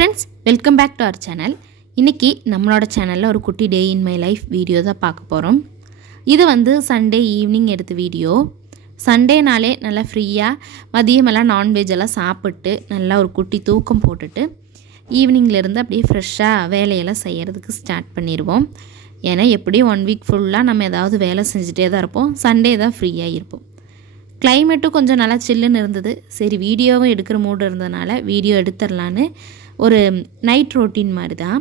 Friends, welcome back to our channel. இன்றைக்கி நம்மளோட சேனலில் ஒரு குட்டி day in my life video தான் பார்க்க போகிறோம். இது வந்து சண்டே ஈவினிங் எடுத்த வீடியோ. சண்டேனாலே நல்லா ஃப்ரீயாக மதியமெல்லாம் நான்வெஜ் எல்லாம் சாப்பிட்டு நல்லா ஒரு குட்டி தூக்கம் போட்டுட்டு ஈவினிங்லேருந்து அப்படியே ஃப்ரெஷ்ஷாக வேலையெல்லாம் செய்கிறதுக்கு ஸ்டார்ட் பண்ணிடுவோம். ஏன்னா எப்படியும் 1 வீக் ஃபுல்லாக நம்ம ஏதாவது வேலை செஞ்சுட்டே தான் இருப்போம். சண்டே தான் ஃப்ரீயாக இருப்போம். கிளைமேட்டும் கொஞ்சம் நல்லா சில்லுன்னு இருந்தது. சரி, வீடியோவும் எடுக்கிற மூடு இருந்ததுனால வீடியோ எடுத்துடலான்னு ஒரு நைட் ரொட்டீன் மாதிரி தான்.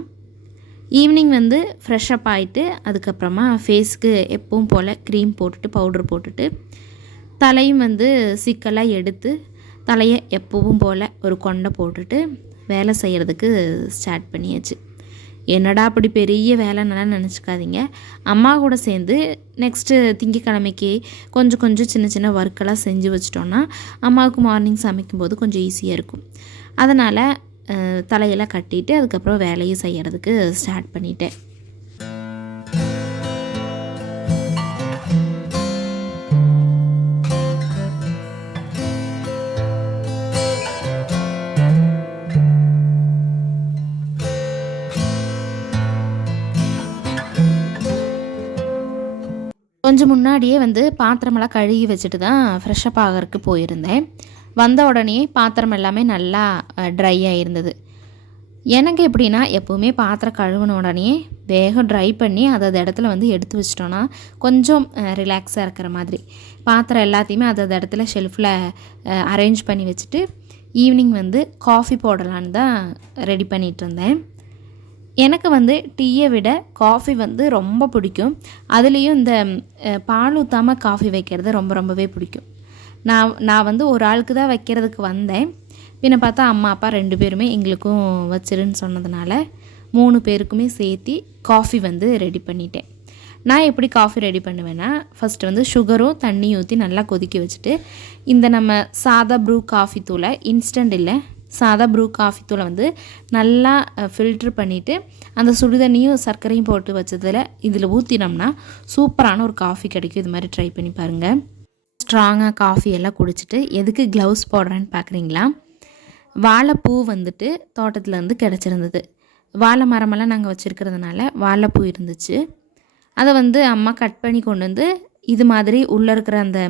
ஈவினிங் வந்து ஃப்ரெஷ்அப் ஆகிட்டு அதுக்கப்புறமா ஃபேஸ்க்கு எப்பவும் போல் க்ரீம் போட்டுட்டு பவுட்ரு போட்டுட்டு தலையும் வந்து சிக்கலாக எடுத்து தலையை எப்பவும் போல் ஒரு கொண்டை போட்டுட்டு வேலை செய்கிறதுக்கு ஸ்டார்ட் பண்ணியாச்சு. என்னடா அப்படி பெரிய வேலைன்னெல்லாம் நினச்சிக்காதீங்க. அம்மா கூட சேர்ந்து நெக்ஸ்ட்டு திங்கக்கிழமைக்கு கொஞ்சம் கொஞ்சம் சின்ன சின்ன ஒர்க்கெல்லாம் செஞ்சு வச்சிட்டோன்னா அம்மாவுக்கு மார்னிங் சமைக்கும்போது கொஞ்சம் ஈஸியாக இருக்கும். அதனால் தலையெல்லாம் கட்டிட்டு அதுக்கப்புறம் வேலையும் செய்கிறதுக்கு ஸ்டார்ட் பண்ணிட்டேன். கொஞ்சம் முன்னாடியே வந்து பாத்திரமெல்லாம் கழுகி வச்சுட்டு தான் ஃப்ரெஷ்அப் ஆகிறதுக்கு போயிருந்தேன். வந்த உடனே பாத்திரம் எல்லாமே நல்லா ட்ரை ஆகிருந்தது. எனக்கு எப்படின்னா எப்போவுமே பாத்திரம் கழுவின உடனே வேகம் ட்ரை பண்ணி அது இடத்துல வந்து எடுத்து வச்சிட்டோன்னா கொஞ்சம் ரிலாக்ஸாக இருக்கிற மாதிரி பாத்திரம் எல்லாத்தையுமே அது இடத்துல ஷெல்ஃபில் அரேஞ்ச் பண்ணி வச்சுட்டு ஈவினிங் வந்து காஃபி போடலான்னு தான் ரெடி பண்ணிகிட்டு இருந்தேன். எனக்கு வந்து டீயை விட காஃபி வந்து ரொம்ப பிடிக்கும். அதுலேயும் இந்த பால் ஊற்றாமல் காஃபி வைக்கிறது ரொம்பவே பிடிக்கும். நான் வந்து ஒரு ஆளுக்கு தான் வைக்கிறதுக்கு வந்தேன். பின்ன பார்த்தா அம்மா அப்பா 2 பேருமே எங்களுக்கும் வச்சிருன்னு சொன்னதுனால 3 பேருக்குமே சேர்த்து காஃபி வந்து ரெடி பண்ணிட்டேன். நான் எப்படி காஃபி ரெடி பண்ணுவேன்னா, ஃபஸ்ட்டு வந்து சுகரும் தண்ணி ஊற்றி நல்லா கொதிக்க வச்சுட்டு இந்த நம்ம சாதா ப்ரூ காஃபி தூளை இன்ஸ்டன்ட் இல்லை சாதா ப்ரூ காஃபி தூளை வந்து நல்லா ஃபில்ட்ரு பண்ணிவிட்டு அந்த சுடுதண்ணியும் சர்க்கரையும் போட்டு வச்சதில் இதில் ஊற்றினோம்னா சூப்பரான ஒரு காஃபி கிடைக்கும். இது மாதிரி ட்ரை பண்ணி பாருங்கள். ஸ்ட்ராங்காக காஃபி எல்லாம் குடிச்சிட்டு எதுக்கு க்ளவுஸ் போடுறேன்னு பார்க்குறீங்களா? வாழைப்பூ வந்துட்டு தோட்டத்துலேருந்து கிடச்சிருந்தது. வாழை மரமெல்லாம் நாங்கள் வச்சுருக்கிறதுனால வாழைப்பூ இருந்துச்சு. அதை வந்து அம்மா கட் பண்ணி கொண்டு வந்து இது மாதிரி உள்ளே இருக்கிற அந்த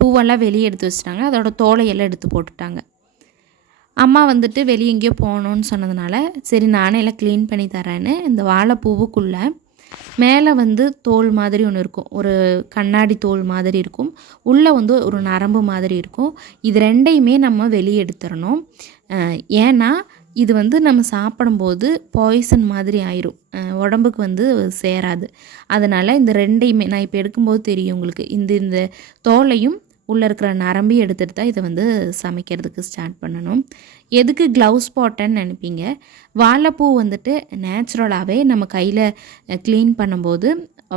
பூவெல்லாம் வெளியே எடுத்து வச்சுட்டாங்க. அதோட தோலையெல்லாம் எடுத்து போட்டுட்டாங்க. அம்மா வந்துட்டு வெளியே எங்கேயோ போகணுன்னு சொன்னதுனால சரி நானே எல்லாம் க்ளீன் பண்ணி தரேன்னு இந்த வாழைப்பூவுக்குள்ளே மேலே வந்து தோல் மாதிரி ஒன்று இருக்கும், ஒரு கண்ணாடி தோல் மாதிரி இருக்கும், உள்ளே வந்து ஒரு நரம்பு மாதிரி இருக்கும். இது 2ஐயுமே நம்ம வெளியே எடுத்துடணும். ஏன்னா இது வந்து நம்ம சாப்பிடும்போது பாய்சன் மாதிரி ஆயிரும், உடம்புக்கு வந்து சேராது. அதனால் இந்த 2ஐயுமே நான் இப்போ எடுக்கும்போது தெரியும் உங்களுக்கு, இந்த தோலையும் உள்ளே இருக்கிற நரம்பி எடுத்துகிட்டு தான் இதை வந்து சமைக்கிறதுக்கு ஸ்டார்ட் பண்ணணும். எதுக்கு க்ளவுஸ் போட்டேன்னு நினைப்பீங்க. வாழைப்பூ வந்துட்டு நேச்சுரலாகவே நம்ம கையில் க்ளீன் பண்ணும்போது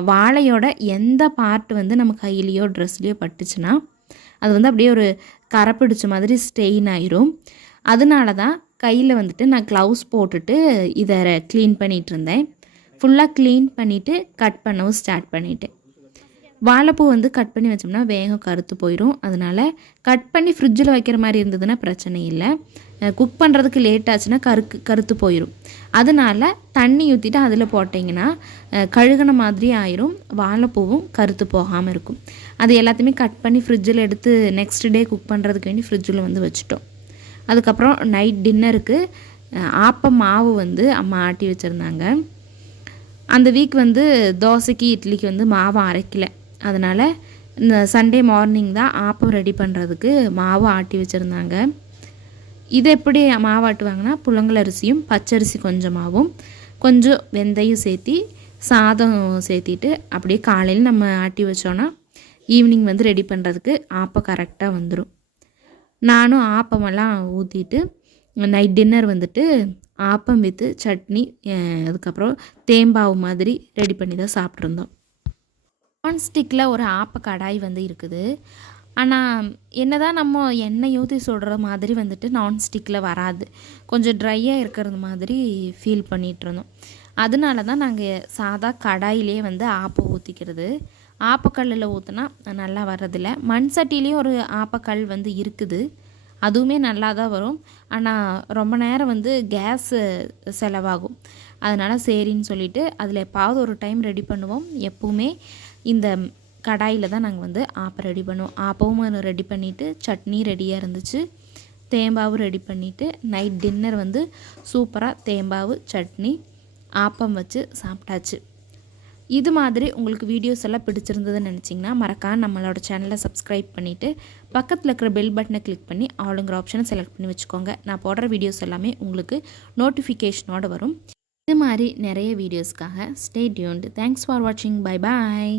வாழையோட எந்த பார்ட் வந்து நம்ம கையிலையோ ட்ரெஸ்லேயோ பட்டுச்சுன்னா அது வந்து அப்படியே ஒரு கரை பிடிச்ச மாதிரி ஸ்டெயின் ஆயிரும். அதனால தான் கையில் வந்துட்டு நான் க்ளவுஸ் போட்டுட்டு இதை க்ளீன் பண்ணிகிட்டு இருந்தேன். ஃபுல்லாக க்ளீன் பண்ணிவிட்டு கட் பண்ணவும் ஸ்டார்ட் பண்ணிட்டேன். வாழைப்பூ வந்து கட் பண்ணி வச்சோம்னா வேகம் கருத்து போயிடும். அதனால் கட் பண்ணி ஃப்ரிட்ஜில் வைக்கிற மாதிரி இருந்ததுன்னா பிரச்சனை இல்லை. குக் பண்ணுறதுக்கு லேட் ஆச்சுன்னா கருத்து போயிடும். அதனால் தண்ணி ஊற்றிட்டு அதில் போட்டிங்கன்னா கழுகுன மாதிரி ஆயிரும், வாழைப்பூவும் கருத்து போகாமல் இருக்கும். அது எல்லாத்தையுமே கட் பண்ணி ஃப்ரிட்ஜில் எடுத்து நெக்ஸ்ட் டே குக் பண்ணுறதுக்கு வேண்டி ஃப்ரிட்ஜில் வந்து வச்சுட்டோம். அதுக்கப்புறம் நைட் டின்னருக்கு ஆப்பம் மாவு வந்து அம்மா ஆட்டி வச்சுருந்தாங்க. அந்த வீக் வந்து தோசைக்கு இட்லிக்கு வந்து மாவு அரைக்கல. அதனால் இந்த சண்டே மார்னிங் தான் ஆப்பம் ரெடி பண்ணுறதுக்கு மாவு ஆட்டி வச்சுருந்தாங்க. இது எப்படி மாவு ஆட்டுவாங்கன்னா, புழுங்கல் அரிசியும் பச்சரிசி கொஞ்சமாகவும் கொஞ்சம் வெந்தயம் சேர்த்தி சாதம் சேர்த்திட்டு அப்படியே காலையில் நம்ம ஆட்டி வச்சோன்னா ஈவினிங் வந்து ரெடி பண்ணுறதுக்கு ஆப்பம் கரெக்டாக வந்துடும். நானும் ஆப்பமெல்லாம் ஊற்றிட்டு நைட் டின்னர் வந்துட்டு ஆப்பம் வித்து சட்னி அதுக்கப்புறம் தேம்பாவு மாதிரி ரெடி பண்ணி தான் சாப்பிட்ருந்தோம். நான்ஸ்டிக்கில் ஒரு ஆப்ப கடாய் வந்து இருக்குது. ஆனால் என்ன தான் நம்ம எண்ணெய் ஊற்றி சுடுற மாதிரி வந்துட்டு நான்ஸ்டிக்கில் வராது, கொஞ்சம் ட்ரையாக இருக்கிறது மாதிரி ஃபீல் பண்ணிகிட்ருந்தோம். அதனால தான் நாங்கள் சாதா கடாயிலே வந்து ஆப்பம் ஊற்றிக்கிறது. ஆப்பக்கல்லில் ஊற்றினா நல்லா வர்றதில்ல. மண் சட்டிலேயும் ஒரு ஆப்பக்கல் வந்து இருக்குது, அதுவுமே நல்லா தான் வரும். ஆனால் ரொம்ப நேரம் வந்து கேஸு செலவாகும். அதனால் சரின்னு சொல்லிவிட்டு அதில் எப்பாவது ஒரு டைம் ரெடி பண்ணுவோம். எப்போவுமே இந்த கடாயில் தான் நாங்கள் வந்து ஆப்பம் ரெடி பண்ணுவோம். ஆப்பமும் ரெடி பண்ணிவிட்டு சட்னி ரெடியாக இருந்துச்சு. தேம்பாவும் ரெடி பண்ணிவிட்டு நைட் டின்னர் வந்து சூப்பராக தேம்பாவு சட்னி ஆப்பம் வச்சு சாப்பிட்டாச்சு. இது மாதிரி உங்களுக்கு வீடியோஸ் எல்லாம் பிடிச்சிருந்ததுன்னு நினச்சிங்கன்னா மறக்காம நம்மளோட சேனலை சப்ஸ்கிரைப் பண்ணிவிட்டு பக்கத்தில் இருக்கிற பெல் பட்டனை கிளிக் பண்ணி ஆளுங்கிற ஆப்ஷனை செலக்ட் பண்ணி வச்சுக்கோங்க. நான் போடுற வீடியோஸ் எல்லாமே உங்களுக்கு நோட்டிஃபிகேஷனோடு வரும். இது மாதிரி நிறைய வீடியோஸ்க்காக ஸ்டே டியூன்டு. தேங்க்ஸ் ஃபார் வாட்சிங். Bye bye.